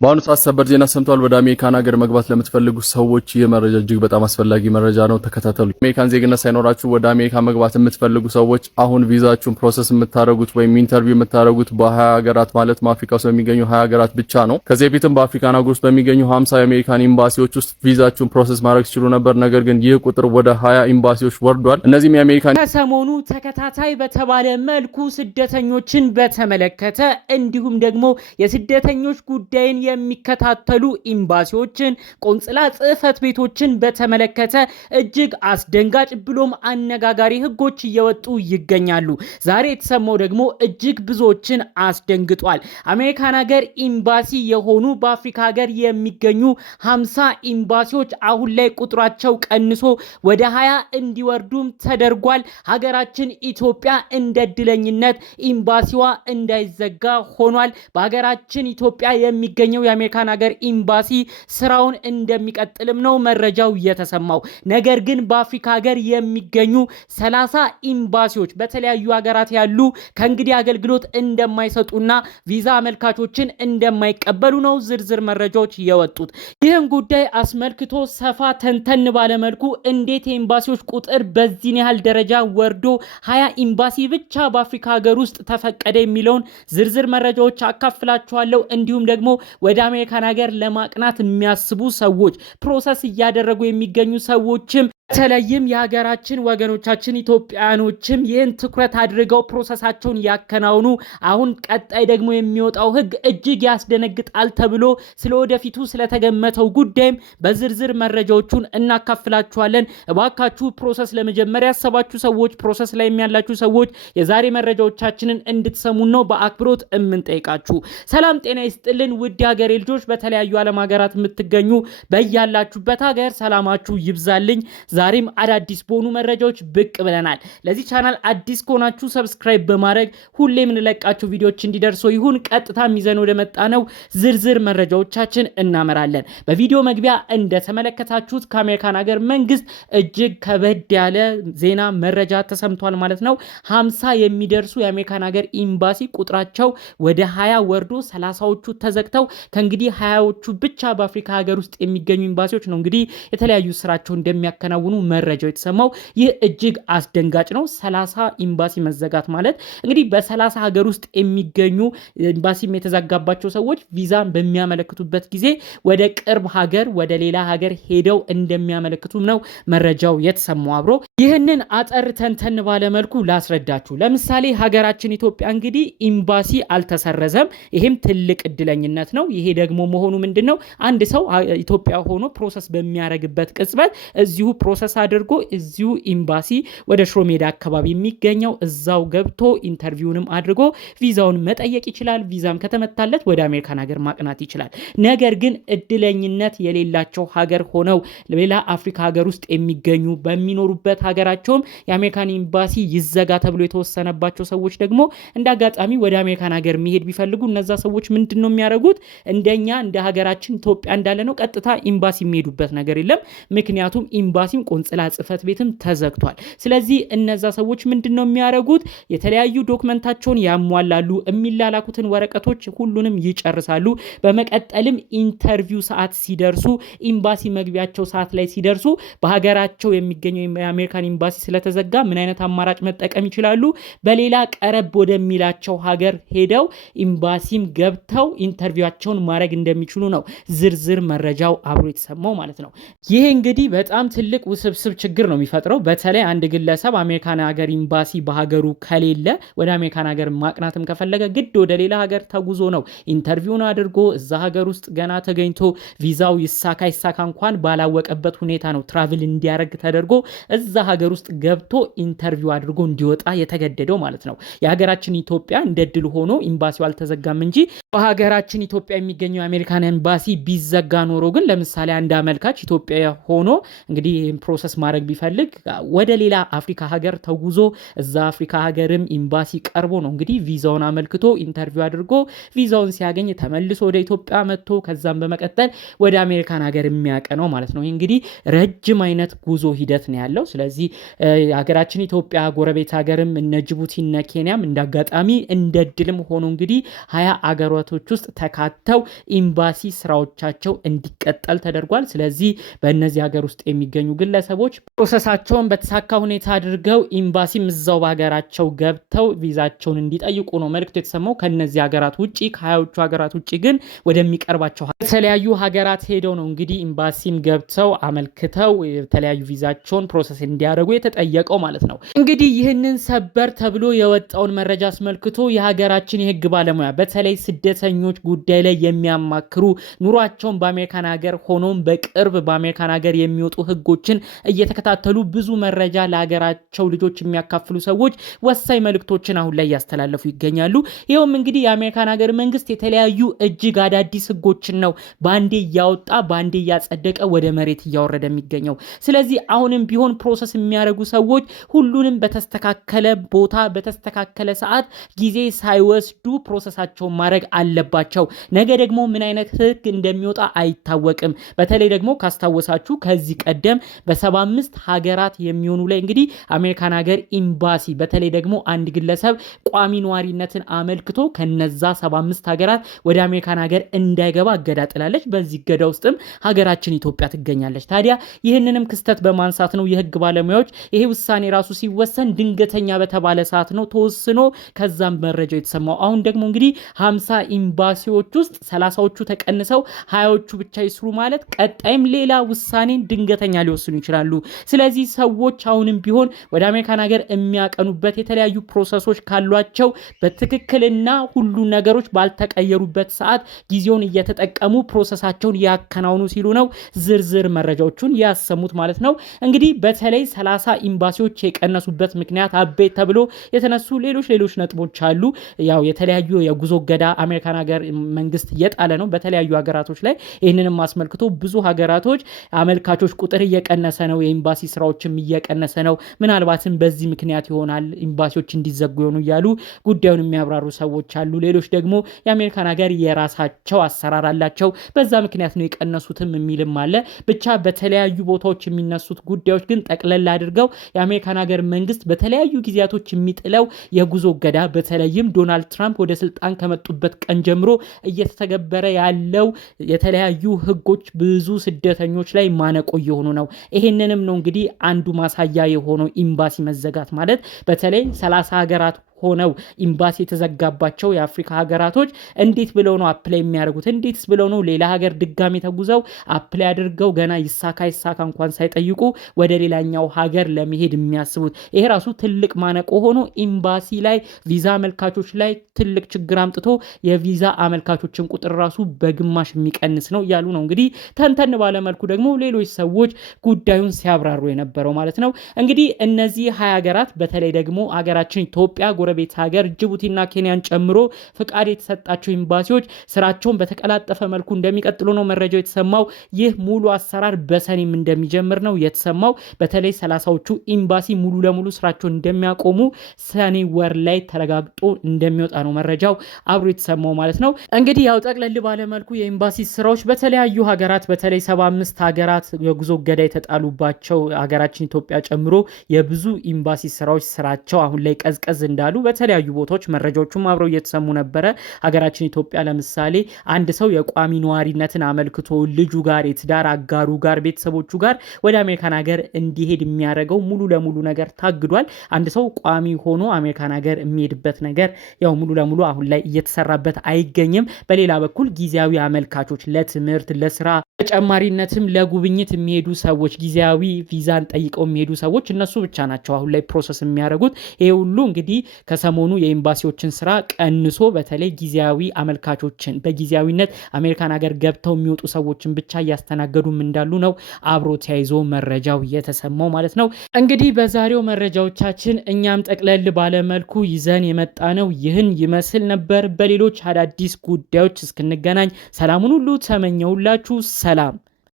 በአሁኑ ሰዓት ሰበር ዜና ሰምቷል። ወደ አሜሪካን ሀገር መግባት ለምትፈልጉ ሰዎች ይህ መረጃ እጅግ በጣም አስፈላጊ መረጃ ነው። ተከታተሉ። አሜሪካን ዜግነት ሳይኖራችሁ ወደ አሜሪካ መግባት የምትፈልጉ ሰዎች አሁን ቪዛችሁን ፕሮሰስ የምታደርጉት ወይም ኢንተርቪው የምታደርጉት በ20 ሀገራት ማለት አፍሪካ ውስጥ በሚገኙ 20 ሀገራት ብቻ ነው። ከዚህ በፊትም በአፍሪካን ሀገር ውስጥ በሚገኙ 50 የአሜሪካን ኤምባሲዎች ውስጥ ቪዛችሁን ፕሮሰስ ማድረግ ትችሉ ነበር። ነገር ግን ይህ ቁጥር ወደ 20 ኤምባሲዎች ወርዷል። እነዚህም የአሜሪካን ከሰሞኑ ተከታታይ በተባለ መልኩ ስደተኞችን በተመለከተ እንዲሁም ደግሞ የስደተኞች ጉዳይን የሚከታተሉ ኤምባሲዎችን፣ ቆንጽላ ጽህፈት ቤቶችን በተመለከተ እጅግ አስደንጋጭ ብሎም አነጋጋሪ ህጎች እየወጡ ይገኛሉ። ዛሬ የተሰማው ደግሞ እጅግ ብዙዎችን አስደንግጧል። አሜሪካን ሀገር ኤምባሲ የሆኑ በአፍሪካ ሀገር የሚገኙ 50 ኤምባሲዎች አሁን ላይ ቁጥራቸው ቀንሶ ወደ 20 እንዲወርዱም ተደርጓል። ሀገራችን ኢትዮጵያ እንደ እድለኝነት ኤምባሲዋ እንዳይዘጋ ሆኗል። በሀገራችን ኢትዮጵያ የሚገኘው የአሜሪካን ሀገር ኤምባሲ ስራውን እንደሚቀጥልም ነው መረጃው የተሰማው። ነገር ግን በአፍሪካ ሀገር የሚገኙ 30 ኤምባሲዎች በተለያዩ ሀገራት ያሉ ከእንግዲህ አገልግሎት እንደማይሰጡና ቪዛ አመልካቾችን እንደማይቀበሉ ነው ዝርዝር መረጃዎች የወጡት። ይህን ጉዳይ አስመልክቶ ሰፋ ተንተን ባለመልኩ እንዴት የኤምባሲዎች ቁጥር በዚህን ያህል ደረጃ ወርዶ 20 ኤምባሲ ብቻ በአፍሪካ ሀገር ውስጥ ተፈቀደ የሚለውን ዝርዝር መረጃዎች አካፍላችኋለሁ። እንዲሁም ደግሞ ወደ አሜሪካን ሀገር ለማቅናት የሚያስቡ ሰዎች ፕሮሰስ እያደረጉ የሚገኙ ሰዎችም በተለይም የሀገራችን ወገኖቻችን ኢትዮጵያኖችም ይህን ትኩረት አድርገው ፕሮሰሳቸውን ያከናውኑ። አሁን ቀጣይ ደግሞ የሚወጣው ህግ እጅግ ያስደነግጣል ተብሎ ስለወደፊቱ ስለተገመተው ጉዳይም በዝርዝር መረጃዎቹን እናካፍላችኋለን። እባካችሁ ፕሮሰስ ለመጀመር ያሰባችሁ ሰዎች፣ ፕሮሰስ ላይ ያላችሁ ሰዎች የዛሬ መረጃዎቻችንን እንድትሰሙን ነው በአክብሮት የምንጠይቃችሁ። ሰላም ጤና ይስጥልን ውድ ሀገሬ ልጆች፣ በተለያዩ ዓለም ሀገራት የምትገኙ በያላችሁበት ሀገር ሰላማችሁ ይብዛልኝ። ዛሬም አዳዲስ በሆኑ መረጃዎች ብቅ ብለናል። ለዚህ ቻናል አዲስ ከሆናችሁ ሰብስክራይብ በማድረግ ሁሌ የምንለቃቸው ቪዲዮዎች እንዲደርሱ ይሁን። ቀጥታ ይዘን ወደ መጣነው ዝርዝር መረጃዎቻችን እናመራለን። በቪዲዮ መግቢያ እንደተመለከታችሁት ከአሜሪካን ሀገር መንግስት እጅግ ከበድ ያለ ዜና መረጃ ተሰምቷል ማለት ነው። 50 የሚደርሱ የአሜሪካን ሀገር ኤምባሲ ቁጥራቸው ወደ 20 ወርዶ 30ዎቹ ተዘግተው ከእንግዲህ 20ዎቹ ብቻ በአፍሪካ ሀገር ውስጥ የሚገኙ ኤምባሲዎች ነው እንግዲህ የተለያዩ ስራቸው እንደሚያከናውኑ መረጃው የተሰማው። ይህ እጅግ አስደንጋጭ ነው። 30 ኤምባሲ መዘጋት ማለት እንግዲህ በ30 ሀገር ውስጥ የሚገኙ ኤምባሲም የተዘጋባቸው ሰዎች ቪዛን በሚያመለክቱበት ጊዜ ወደ ቅርብ ሀገር ወደ ሌላ ሀገር ሄደው እንደሚያመለክቱም ነው መረጃው የተሰማው። አብሮ ይህንን አጠር ተንተን ባለ መልኩ ላስረዳችሁ። ለምሳሌ ሀገራችን ኢትዮጵያ እንግዲህ ኤምባሲ አልተሰረዘም። ይሄም ትልቅ እድለኝነት ነው። ይሄ ደግሞ መሆኑ ምንድነው? አንድ ሰው ኢትዮጵያ ሆኖ ፕሮሰስ በሚያደርግበት ቅጽበት እዚሁ ፕሮሰስ አድርጎ እዚሁ ኤምባሲ ወደ ሽሮ ሜዳ አካባቢ የሚገኘው እዛው ገብቶ ኢንተርቪውንም አድርጎ ቪዛውን መጠየቅ ይችላል። ቪዛም ከተመታለት ወደ አሜሪካን ሀገር ማቅናት ይችላል። ነገር ግን እድለኝነት የሌላቸው ሀገር ሆነው ሌላ አፍሪካ ሀገር ውስጥ የሚገኙ በሚኖሩበት ሀገራቸውም የአሜሪካን ኤምባሲ ይዘጋ ተብሎ የተወሰነባቸው ሰዎች ደግሞ እንደ አጋጣሚ ወደ አሜሪካን ሀገር መሄድ ቢፈልጉ እነዛ ሰዎች ምንድነው የሚያደርጉት? እንደኛ እንደ ሀገራችን ኢትዮጵያ እንዳለ ነው ቀጥታ ኤምባሲ የሚሄዱበት ነገር የለም። ምክንያቱም ኤምባሲም ቆንጽላ ጽህፈት ቤትም ተዘግቷል። ስለዚህ እነዛ ሰዎች ምንድነው የሚያደርጉት? የተለያዩ ዶክመንታቸውን ያሟላሉ፣ የሚላላኩትን ወረቀቶች ሁሉንም ይጨርሳሉ። በመቀጠልም ኢንተርቪው ሰዓት ሲደርሱ ኤምባሲ መግቢያቸው ሰዓት ላይ ሲደርሱ በሀገራቸው የሚገኘው የአሜሪካን ኤምባሲ ስለተዘጋ ምን አይነት አማራጭ መጠቀም ይችላሉ? በሌላ ቀረብ ወደሚላቸው ሀገር ሄደው ኤምባሲም ገብተው ኢንተርቪዋቸውን ማድረግ እንደሚችሉ ነው ዝርዝር መረጃው አብሮ የተሰማው ማለት ነው። ይሄ እንግዲህ በጣም ትልቅ ውስብስብ ችግር ነው የሚፈጥረው። በተለይ አንድ ግለሰብ አሜሪካን ሀገር ኤምባሲ በሀገሩ ከሌለ ወደ አሜሪካን ሀገር ማቅናትም ከፈለገ ግድ ወደ ሌላ ሀገር ተጉዞ ነው ኢንተርቪውን አድርጎ እዛ ሀገር ውስጥ ገና ተገኝቶ ቪዛው ይሳካ እንኳን ባላወቀበት ሁኔታ ነው ትራቭል እንዲያደርግ ተደርጎ እዛ ሀገር ውስጥ ገብቶ ኢንተርቪው አድርጎ እንዲወጣ የተገደደው ማለት ነው። የሀገራችን ኢትዮጵያ እንደ ድል ሆኖ ኤምባሲው አልተዘጋም እንጂ በሀገራችን ኢትዮጵያ የሚገኘው የአሜሪካን ኤምባሲ ቢዘጋ ኖሮ ግን ለምሳሌ አንድ አመልካች ኢትዮጵያ ሆኖ እንግዲህ ፕሮሰስ ማድረግ ቢፈልግ ወደ ሌላ አፍሪካ ሀገር ተጉዞ እዛ አፍሪካ ሀገርም ኤምባሲ ቀርቦ ነው እንግዲህ ቪዛውን አመልክቶ ኢንተርቪው አድርጎ ቪዛውን ሲያገኝ ተመልሶ ወደ ኢትዮጵያ መጥቶ ከዛም በመቀጠል ወደ አሜሪካን ሀገር የሚያቀነው ማለት ነው። እንግዲህ ረጅም አይነት ጉዞ ሂደት ነው ያለው። ስለዚህ ሀገራችን ኢትዮጵያ ጎረቤት ሀገርም እነ ጅቡቲ እነ ኬንያም እንዳጋጣሚ እንደ ድልም ሆኖ እንግዲህ 20 አገራቶች ውስጥ ተካተው ኤምባሲ ስራዎቻቸው እንዲቀጠል ተደርጓል። ስለዚህ በእነዚህ ሀገር ውስጥ የሚገኙ ግለሰቦች ፕሮሰሳቸውን በተሳካ ሁኔታ አድርገው ኤምባሲም እዛው በሀገራቸው ገብተው ቪዛቸውን እንዲጠይቁ ነው መልእክቱ የተሰማው። ከነዚህ ሀገራት ውጪ ከ20ዎቹ ሀገራት ውጪ ግን ወደሚቀርባቸው የተለያዩ ሀገራት ሄደው ነው እንግዲህ ኤምባሲም ገብተው አመልክተው የተለያዩ ቪዛቸውን ፕሮሰስ እንዲያደርጉ የተጠየቀው ማለት ነው። እንግዲህ ይህንን ሰበር ተብሎ የወጣውን መረጃ አስመልክቶ የሀገራችን የህግ ባለሙያ በተለይ ስደተኞች ጉዳይ ላይ የሚያማክሩ ኑሯቸውን በአሜሪካን ሀገር ሆኖም በቅርብ በአሜሪካን ሀገር የሚወጡ ህጎችን እየተከታተሉ ብዙ መረጃ ለሀገራቸው ልጆች የሚያካፍሉ ሰዎች ወሳኝ መልእክቶችን አሁን ላይ ያስተላለፉ ይገኛሉ። ይኸውም እንግዲህ የአሜሪካን ሀገር መንግስት የተለያዩ እጅግ አዳዲስ ህጎችን ነው ባንዴ እያወጣ ባንዴ እያጸደቀ ወደ መሬት እያወረደ የሚገኘው። ስለዚህ አሁንም ቢሆን ፕሮሰስ የሚያደርጉ ሰዎች ሁሉንም በተስተካከለ ቦታ በተስተካከለ ሰዓት ጊዜ ሳይወስዱ ፕሮሰሳቸውን ማድረግ አለባቸው። ነገ ደግሞ ምን አይነት ህግ እንደሚወጣ አይታወቅም። በተለይ ደግሞ ካስታወሳችሁ ከዚህ ቀደም በ75 ሀገራት የሚሆኑ ላይ እንግዲህ አሜሪካን ሀገር ኤምባሲ በተለይ ደግሞ አንድ ግለሰብ ቋሚ ነዋሪነትን አመልክቶ ከነዛ 75 ሀገራት ወደ አሜሪካን ሀገር እንዳይገባ እገዳ ጥላለች። በዚህ እገዳ ውስጥም ሀገራችን ኢትዮጵያ ትገኛለች። ታዲያ ይህንንም ክስተት በማንሳት ነው የህግ ባለሙያዎች ይሄ ውሳኔ ራሱ ሲወሰን ድንገተኛ በተባለ ሰዓት ነው ተወስኖ ከዛም መረጃው የተሰማው። አሁን ደግሞ እንግዲህ 50 ኤምባሲዎች ውስጥ 30ዎቹ ተቀንሰው 20ዎቹ ብቻ ይስሩ ማለት ቀጣይም ሌላ ውሳኔን ድንገተኛ ሊወስኑ ይችላሉ። ስለዚህ ሰዎች አሁንም ቢሆን ወደ አሜሪካን ሀገር የሚያቀኑበት የተለያዩ ፕሮሰሶች ካሏቸው በትክክልና ሁሉ ነገሮች ባልተቀየሩበት ሰዓት ጊዜውን እየተጠቀሙ ፕሮሰሳቸውን ያከናውኑ ሲሉ ነው ዝርዝር መረጃዎቹን ያሰሙት ማለት ነው። እንግዲህ በተለይ 30 ኤምባሲዎች የቀነሱበት ምክንያት አቤት ተብሎ የተነሱ ሌሎች ነጥቦች አሉ። ያው የተለያዩ የጉዞ እገዳ አሜሪካን ሀገር መንግስት እየጣለ ነው በተለያዩ ሀገራቶች ላይ። ይህንንም አስመልክቶ ብዙ ሀገራቶች አመልካቾች ቁጥር እየቀነሰ ነው፣ የኤምባሲ ስራዎችም እየቀነሰ ነው፣ ምናልባትም በዚህ ምክንያት ይሆናል ኤምባሲዎች እንዲዘጉ ይሆኑ እያሉ ጉዳዩን የሚያብራሩ ሰዎች አሉ። ሌሎች ደግሞ የአሜሪካን ሀገር የራሳቸው አሰራር አላቸው፣ በዛ ምክንያት ነው የቀነሱትም የሚልም አለ። ብቻ በተለያዩ ቦታዎች የሚነሱት ጉዳዮች ግን ጠቅለል አድርገው የአሜሪካን ሀገር መንግስት በተለያዩ ጊዜያቶች የሚጥለው የጉዞ እገዳ በተለይም ዶናልድ ትራምፕ ወደ ስልጣን ከመጡበት ቀን ጀምሮ እየተተገበረ ያለው የተለያዩ ህጎች ብዙ ስደተኞች ላይ ማነቆ እየሆኑ ነው። ይሄንንም ነው እንግዲህ አንዱ ማሳያ የሆነው ኤምባሲ መዘጋት ማለት በተለይ 30 ሀገራት ሆነው ኤምባሲ የተዘጋባቸው የአፍሪካ ሀገራቶች እንዴት ብለው ነው አፕላይ የሚያደርጉት? እንዴትስ ብለው ነው ሌላ ሀገር ድጋሚ ተጉዘው አፕላይ አድርገው ገና ይሳካ እንኳን ሳይጠይቁ ወደ ሌላኛው ሀገር ለመሄድ የሚያስቡት? ይሄ ራሱ ትልቅ ማነቆ ሆኖ ኤምባሲ ላይ ቪዛ አመልካቾች ላይ ትልቅ ችግር አምጥቶ የቪዛ አመልካቾችን ቁጥር ራሱ በግማሽ የሚቀንስ ነው እያሉ ነው እንግዲህ ተንተን ባለመልኩ ደግሞ ሌሎች ሰዎች ጉዳዩን ሲያብራሩ የነበረው ማለት ነው። እንግዲህ እነዚህ 20 ሀገራት በተለይ ደግሞ ሀገራችን ኢትዮጵያ ቤት ሀገር ጅቡቲና ኬንያን ጨምሮ ፍቃድ የተሰጣቸው ኤምባሲዎች ስራቸውን በተቀላጠፈ መልኩ እንደሚቀጥሉ ነው መረጃው የተሰማው። ይህ ሙሉ አሰራር በሰኔም እንደሚጀምር ነው የተሰማው። በተለይ 30ዎቹ ኤምባሲ ሙሉ ለሙሉ ስራቸውን እንደሚያቆሙ ሰኔ ወር ላይ ተረጋግጦ እንደሚወጣ ነው መረጃው አብሮ የተሰማው ማለት ነው። እንግዲህ ያው ጠቅለል ባለ መልኩ የኤምባሲ ስራዎች በተለያዩ ሀገራት በተለይ 75 ሀገራት የጉዞ እገዳ የተጣሉባቸው ሀገራችን ኢትዮጵያ ጨምሮ የብዙ ኤምባሲ ስራዎች ስራቸው አሁን ላይ ቀዝቀዝ እንዳሉ በተለያዩ ቦታዎች መረጃዎቹም አብረው እየተሰሙ ነበረ። ሀገራችን ኢትዮጵያ ለምሳሌ አንድ ሰው የቋሚ ነዋሪነትን አመልክቶ ልጁ ጋር የትዳር አጋሩ ጋር ቤተሰቦቹ ጋር ወደ አሜሪካን ሀገር እንዲሄድ የሚያደርገው ሙሉ ለሙሉ ነገር ታግዷል። አንድ ሰው ቋሚ ሆኖ አሜሪካን ሀገር የሚሄድበት ነገር ያው ሙሉ ለሙሉ አሁን ላይ እየተሰራበት አይገኝም። በሌላ በኩል ጊዜያዊ አመልካቾች ለትምህርት፣ ለስራ ተጨማሪነትም ለጉብኝት የሚሄዱ ሰዎች ጊዜያዊ ቪዛን ጠይቀው የሚሄዱ ሰዎች እነሱ ብቻ ናቸው አሁን ላይ ፕሮሰስ የሚያደርጉት። ይሄ ሁሉ እንግዲህ ከሰሞኑ የኤምባሲዎችን ስራ ቀንሶ በተለይ ጊዜያዊ አመልካቾችን በጊዜያዊነት አሜሪካን ሀገር ገብተው የሚወጡ ሰዎችን ብቻ እያስተናገዱም እንዳሉ ነው አብሮ ተያይዞ መረጃው የተሰማው ማለት ነው። እንግዲህ በዛሬው መረጃዎቻችን እኛም ጠቅለል ባለመልኩ ይዘን የመጣ ነው ይህን ይመስል ነበር። በሌሎች አዳዲስ ጉዳዮች እስክንገናኝ ሰላሙን ሁሉ ተመኘውላችሁ። ሰላም።